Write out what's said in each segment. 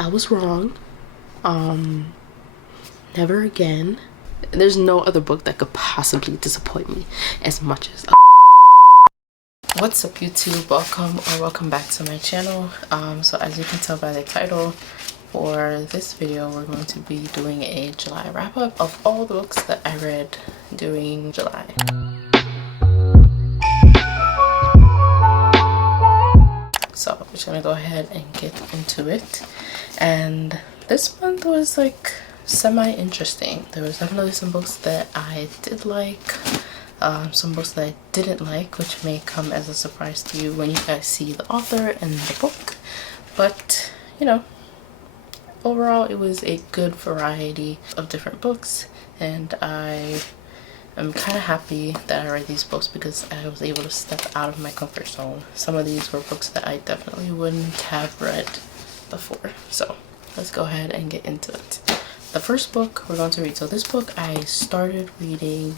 I was wrong. Never again. There's no other book that could possibly disappoint me as much as What's up YouTube? Welcome back to my channel. So as you can tell by the title, for this video we're going to be doing a July wrap-up of all the books that I read during July. So I'm just gonna go ahead and get into it. And this month was like semi-interesting. There was definitely some books that I did like, some books that I didn't like, which may come as a surprise to you when you guys see the author and the book. But you know, overall it was a good variety of different books, and I'm kind of happy that I read these books because I was able to step out of my comfort zone. Some of these were books that I definitely wouldn't have read before. So let's go ahead and get into it. The first book we're going to read. So this book I started reading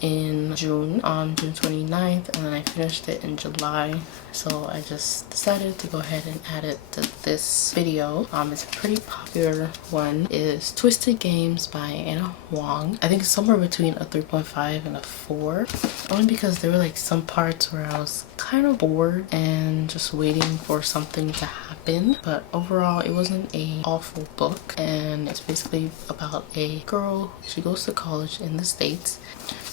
in June, on June 29th, and then I finished it in July. So I just decided to go ahead and add it to this video. It's a pretty popular one. It is Twisted Games by Huang. I think it's somewhere between a 3.5 and a 4. Only because there were like some parts where I was kind of bored and just waiting for something to happen. But overall it wasn't a awful book, and it's basically about a girl. She goes to college in the States.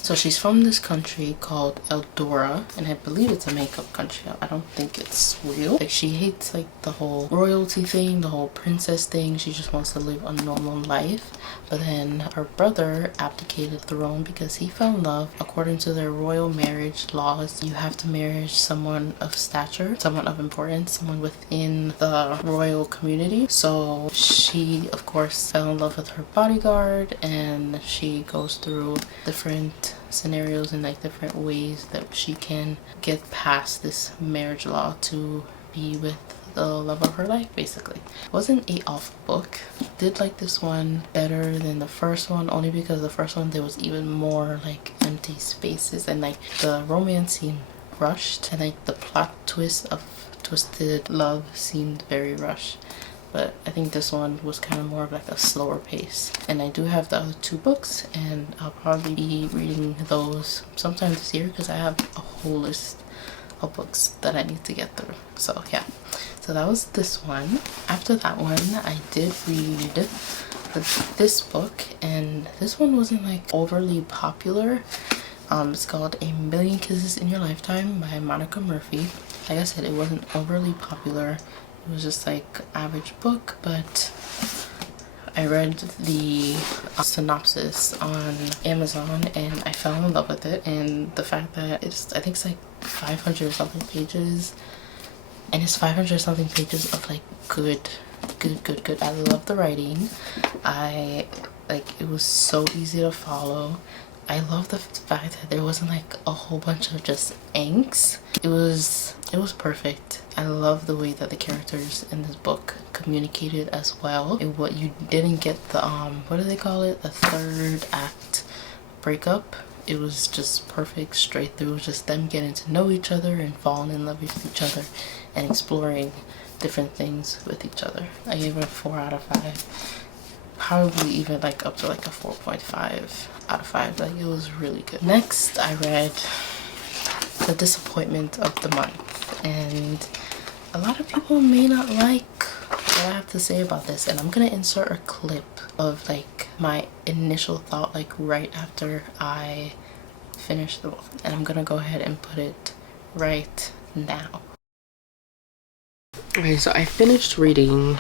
So she's from this country called Eldora, and I believe it's a makeup country. I don't think it's real. Like, she hates like the whole royalty thing, the whole princess thing. She just wants to live a normal life. But then her brother abdicated the throne because he fell in love. According to their royal marriage laws, you have to marry someone of stature, someone of importance, someone within the royal community. So she of course fell in love with her bodyguard, and she goes through different scenarios and like different ways that she can get past this marriage law to be with the love of her life. Basically, it wasn't a awful book. Did like this one better than the first one, only because the first one there was even more like empty spaces, and like the romance seemed rushed, and like the plot twist of twisted love seemed very rushed. But I think this one was kind of more of like a slower pace. And I do have the other two books, and I'll probably be reading those sometime this year because I have a whole list of books that I need to get through. So yeah, so that was this one. After that one I did read this book, and this one wasn't like overly popular. It's called A Million Kisses in Your Lifetime by Monica Murphy. Like I said, it wasn't overly popular. It was just like average book, but I read the synopsis on Amazon and I fell in love with it. And the fact that I think it's like 500 something pages, and it's 500 something pages of like good. I love the writing. It was so easy to follow. I love the fact that there wasn't like a whole bunch of just angst. It was perfect. I love the way that the characters in this book communicated as well. What you didn't get the what do they call it, the third act breakup. It was just perfect straight through. It was just them getting to know each other and falling in love with each other and exploring different things with each other. I gave it a 4 out of 5. Probably even like up to like a 4.5 out of 5. Like, it was really good. Next I read The Disappointment of the Month, and a lot of people may not like what I have to say about this, and I'm gonna insert a clip of like my initial thought like right after I finished the book, and I'm gonna go ahead and put it right now. Okay, so I finished reading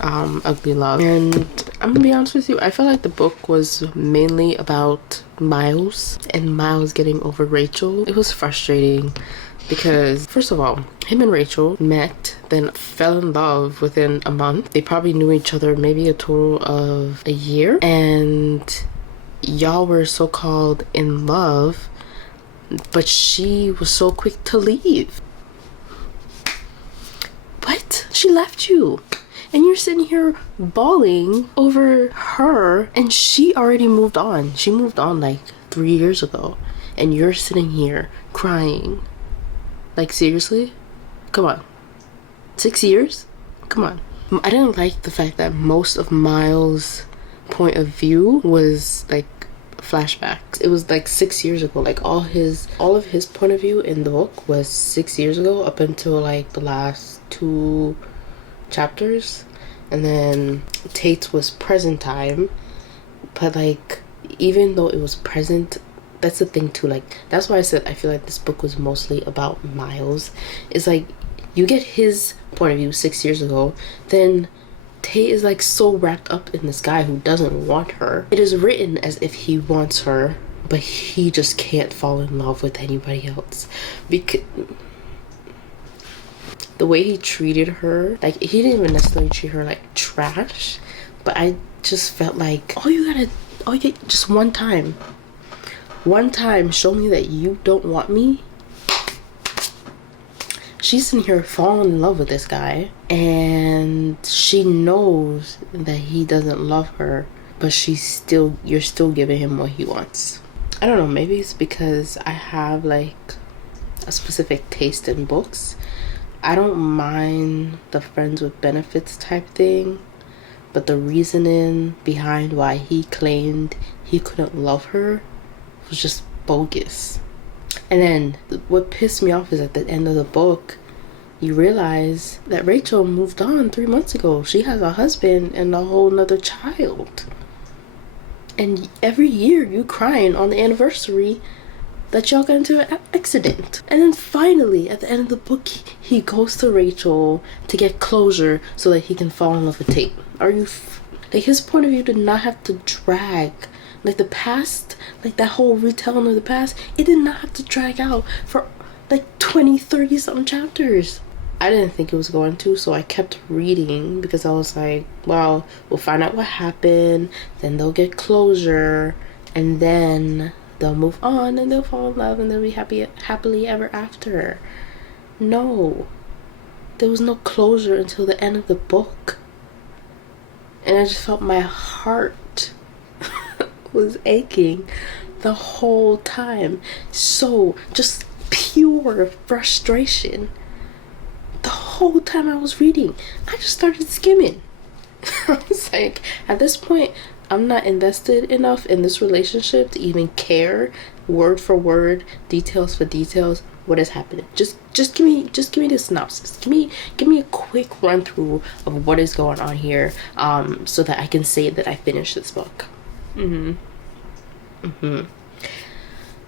Ugly Love, and I'm gonna be honest with you, I felt like the book was mainly about Miles and Miles getting over Rachel. It was frustrating because, first of all, him and Rachel met, then fell in love within a month. They probably knew each other maybe a total of a year, and y'all were so-called in love, but she was so quick to leave. What? She left you, and you're sitting here bawling over her, and she already moved on. She moved on like 3 years ago, and you're sitting here crying. Like, seriously? Come on. 6 years? Come on. I didn't like the fact that most of Miles' point of view was like flashbacks. It was like 6 years ago. Like all of his point of view in the book was 6 years ago, up until like the last 2 chapters. And then Tate's was present time. But like, even though it was present, that's the thing too. Like, that's why I said I feel like this book was mostly about Miles. It's like, you get his point of view 6 years ago, then Tate is like so wrapped up in this guy who doesn't want her. It is written as if he wants her, but he just can't fall in love with anybody else. Because the way he treated her, like, he didn't even necessarily treat her like trash, but I just felt like, just one time show me that you don't want me. She's in here falling in love with this guy, and she knows that he doesn't love her, but you're still giving him what he wants. I don't know, maybe it's because I have like a specific taste in books. I don't mind the friends with benefits type thing, but the reasoning behind why he claimed he couldn't love her was just bogus. And then what pissed me off is at the end of the book, you realize that Rachel moved on 3 months ago. She has a husband and a whole nother child. And every year you crying on the anniversary that y'all got into an accident. And then finally, at the end of the book, he goes to Rachel to get closure so that he can fall in love with Tate. Like, his point of view did not have to drag. Like, the past, like that whole retelling of the past, it did not have to drag out for like 20, 30 something chapters. I didn't think it was going to, so I kept reading because I was like, well, we'll find out what happened, then they'll get closure, and then they'll move on and they'll fall in love and they'll be happily ever after. No, there was no closure until the end of the book, and I just felt my heart was aching the whole time. So just pure frustration the whole time I was reading. I just started skimming. I was like, at this point, I'm not invested enough in this relationship to even care word for word, details for details, what is happening. Just give me the synopsis. Give me a quick run through of what is going on here, so that I can say that I finished this book. And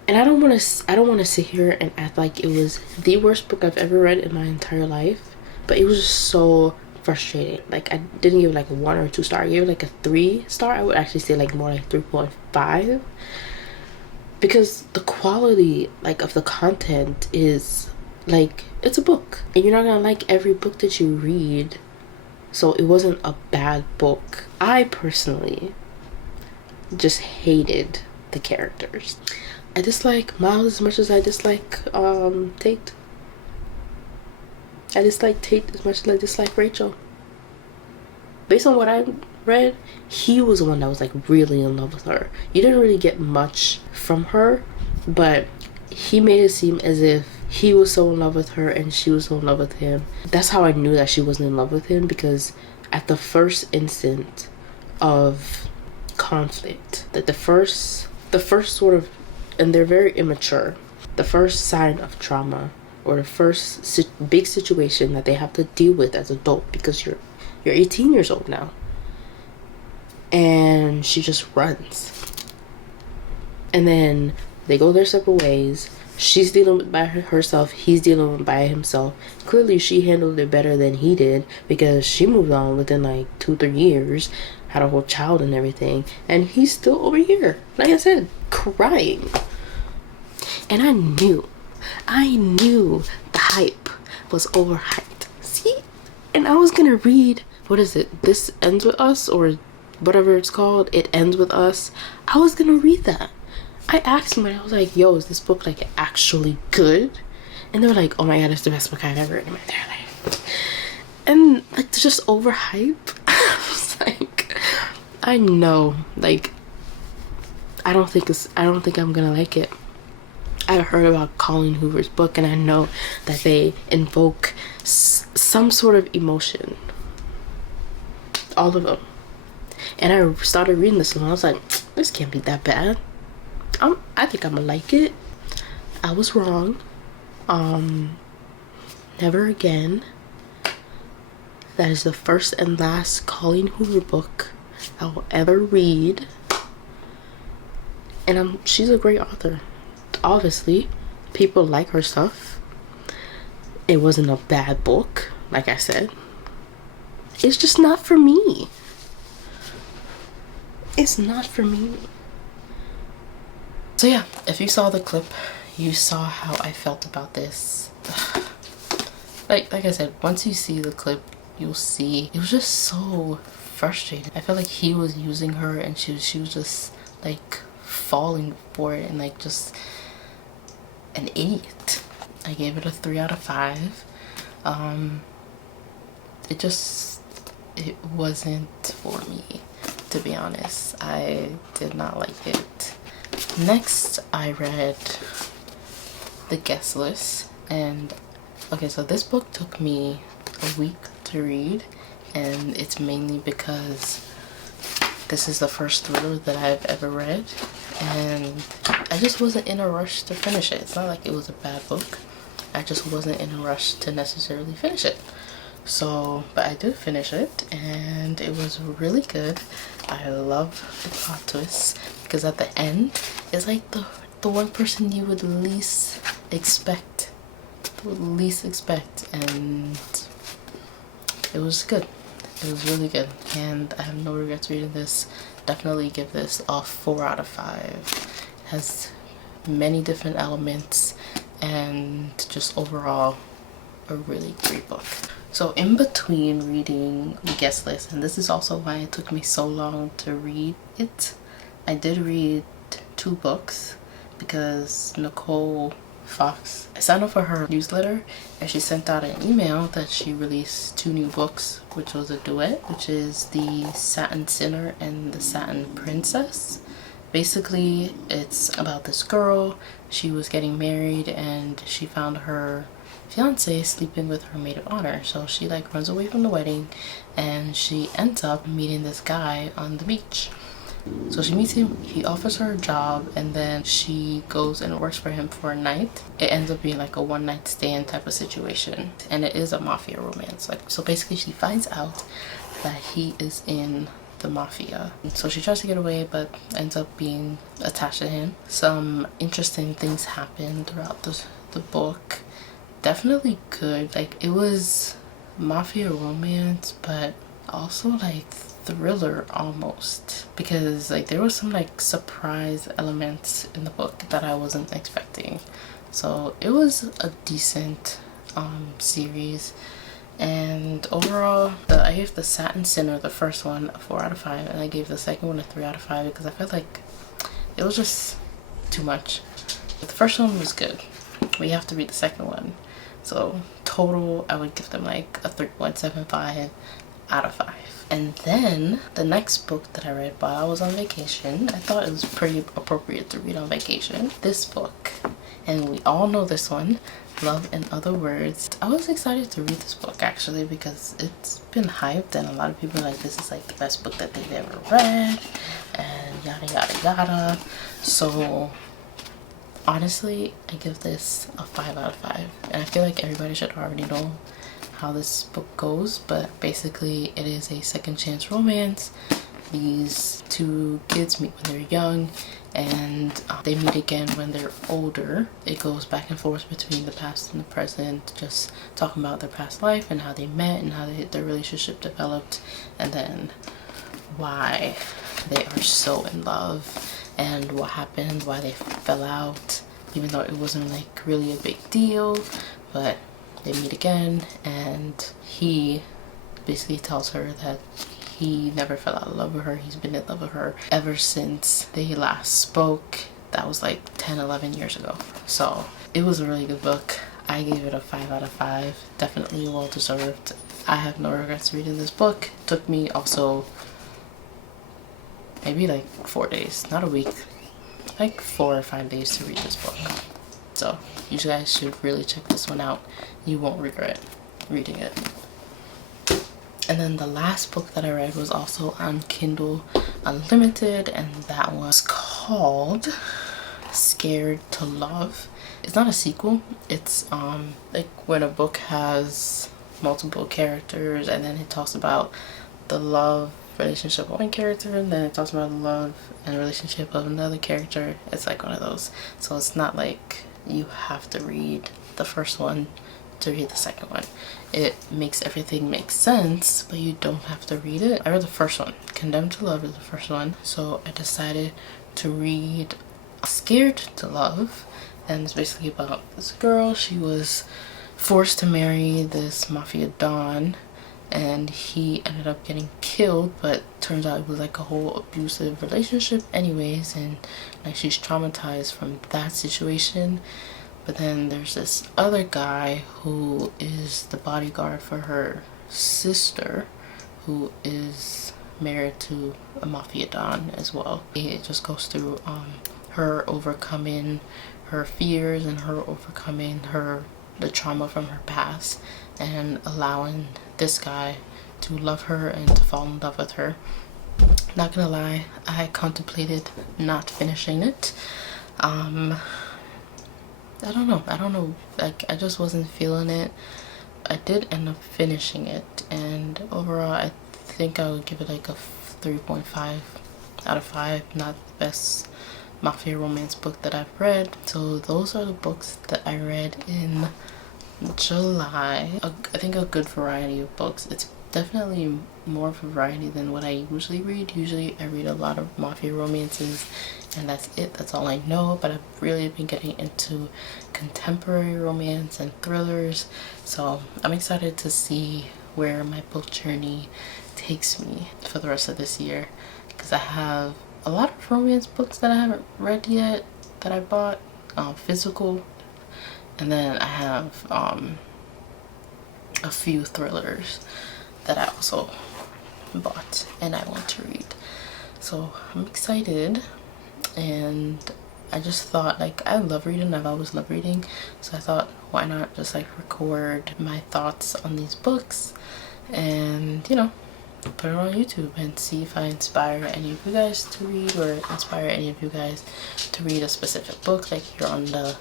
I don't want to sit here and act like it was the worst book I've ever read in my entire life, but it was just so frustrating. Like, I didn't give it like a 1 or 2 star. I gave it like a 3 star. I would actually say like more like 3.5, because the quality like of the content is like, it's a book, and you're not gonna like every book that you read, so it wasn't a bad book. I personally just hated the characters. I dislike Miles as much as I dislike Tate. I dislike Tate as much as I dislike Rachel. Based on what I read, he was the one that was like really in love with her. You didn't really get much from her, but he made it seem as if he was so in love with her and she was so in love with him. That's how I knew that she wasn't in love with him, because at the first instant of conflict, that the first sort of, and they're very immature, the first sign of trauma, or the first big situation that they have to deal with as adult, because you're 18 years old now, and she just runs, and then they go their separate ways. She's dealing with by herself, he's dealing with by himself. Clearly she handled it better than he did, because she moved on within like 2-3 years, had a whole child and everything, and he's still over here, like I said, crying. And I knew the hype was overhyped. See? And I was gonna read, what is it? This Ends With Us, or whatever it's called. It Ends With Us. I was gonna read that. I asked somebody, I was like, yo, is this book like actually good? And they were like, oh my god, it's the best book I've ever read in my entire life. And like, they're just overhyped. I was like, I know, like, I don't think I'm gonna like it. I heard about Colleen Hoover's book, and I know that they invoke some sort of emotion. all of them. And I started reading this one. I was like, this can't be that bad. I think I'm gonna like it. I was wrong. Never Again. That is the first and last Colleen Hoover book I will ever read. And she's a great author. Obviously, people like her stuff. It wasn't a bad book, like I said. It's just not for me. It's not for me. So yeah, if you saw the clip, you saw how I felt about this. Like I said, once you see the clip, you'll see it was just so frustrating. I felt like he was using her and she was just like falling for it and like just an idiot. I gave it a 3 out of 5. It wasn't for me, to be honest. I did not like it. Next, I read The Guest List, and okay, so this book took me a week to read, and it's mainly because this is the first thriller that I've ever read, and I just wasn't in a rush to finish it. It's not like it was a bad book. I just wasn't in a rush to necessarily finish it. So, but I did finish it, and it was really good. I love the plot twist, because at the end, it's like the one person you would least expect. And it was good. It was really good, and I have no regrets reading this. Definitely give this a 4 out of 5. It has many different elements, and just overall a really great book. So in between reading The Guest List, and this is also why it took me so long to read it, I did read 2 books because Nicole Fox, I signed up for her newsletter, and she sent out an email that she released 2 new books, which was a duet, which is the Satin Sinner and the Satin Princess. Basically, it's about this girl. She was getting married and she found her fiance sleeping with her maid of honor, so she like runs away from the wedding, and she ends up meeting this guy on the beach. So she meets him, he offers her a job, and then she goes and works for him for a night. It ends up being like a one-night stand type of situation, and it is a mafia romance. Like, so basically she finds out that he is in the mafia, so she tries to get away but ends up being attached to him. Some interesting things happen throughout the book. Definitely good. Like, it was mafia romance, but also like thriller almost, because like there was some like surprise elements in the book that I wasn't expecting. So it was a decent series, and overall I gave the Satin Sinner, the first one, a 4 out of 5, and I gave the second one a 3 out of 5 because I felt like it was just too much. But the first one was good. We have to read the second one. So total, I would give them like a 3.75 out of 5. And then the next book that I read while I was on vacation, I thought it was pretty appropriate to read on vacation. This book, and we all know this one, Love in Other Words. I was excited to read this book actually because it's been hyped, and a lot of people are like, this is like the best book that they've ever read, and yada yada yada. So honestly, I give this a 5 out of 5, and I feel like everybody should already know how this book goes, but basically it is a second chance romance. These 2 kids meet when they're young, and they meet again when they're older. It goes back and forth between the past and the present, just talking about their past life and how they met and how their relationship developed, and then why they are so in love and what happened, why they fell out, even though it wasn't like really a big deal. But they meet again, and he basically tells her that he never fell out of love with her. He's been in love with her ever since they last spoke. That was like 10-11 years ago. So it was a really good book. I gave it a 5 out of 5. Definitely well deserved. I have no regrets reading this book. It took me also maybe like 4 days, not a week, like 4 or 5 days to read this book. So you guys should really check this one out. You won't regret reading it. And then the last book that I read was also on Kindle Unlimited, and that was called Scared to Love. It's not a sequel. It's like when a book has multiple characters and then it talks about the love relationship of one character and then it talks about the love and relationship of another character. It's like one of those. So it's not like you have to read the first one to read the second one. It makes everything make sense, but you don't have to read it. I read the first one. Condemned to Love is the first one. So I decided to read Scared to Love, and it's basically about this girl. She was forced to marry this mafia don, and he ended up getting killed, but turns out it was like a whole abusive relationship anyways, and like she's traumatized from that situation. But then there's this other guy who is the bodyguard for her sister, who is married to a mafia don as well. It just goes through her overcoming her fears and her overcoming the trauma from her past and allowing this guy to love her and to fall in love with her. Not gonna lie, I contemplated not finishing it. I don't know, like I just wasn't feeling it. I did end up finishing it, and overall I think I would give it like a 3.5 out of 5. Not the best mafia romance book that I've read. So those are the books that I read in July. I think a good variety of books. It's definitely more of a variety than what I usually read. Usually I read a lot of mafia romances and that's it, that's all I know, but I've really been getting into contemporary romance and thrillers, so I'm excited to see where my book journey takes me for the rest of this year, because I have a lot of romance books that I haven't read yet that I bought physical, and then I have a few thrillers that I also bought and I want to read. So I'm excited, and I just thought, like, I love reading, I've always loved reading, so I thought why not just like record my thoughts on these books and, you know, put it on YouTube and see if I inspire any of you guys to read, or inspire any of you guys to read a specific book. Like you're on the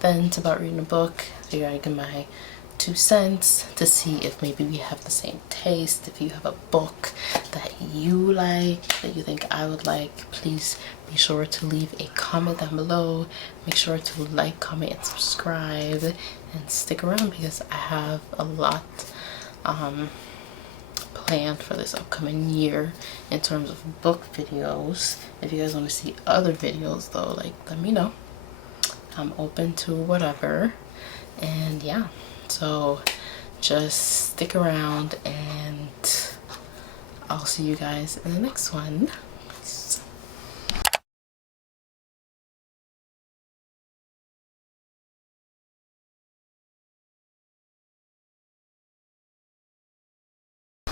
fence about reading a book, so I give my 2 cents to see if maybe we have the same taste. If you have a book that you like, that you think I would like, please be sure to leave a comment down below. Make sure to like, comment, and subscribe, and stick around because I have a lot planned for this upcoming year in terms of book videos. If you guys want to see other videos though, like, let me know. I'm open to whatever. And yeah, so just stick around and I'll see you guys in the next one.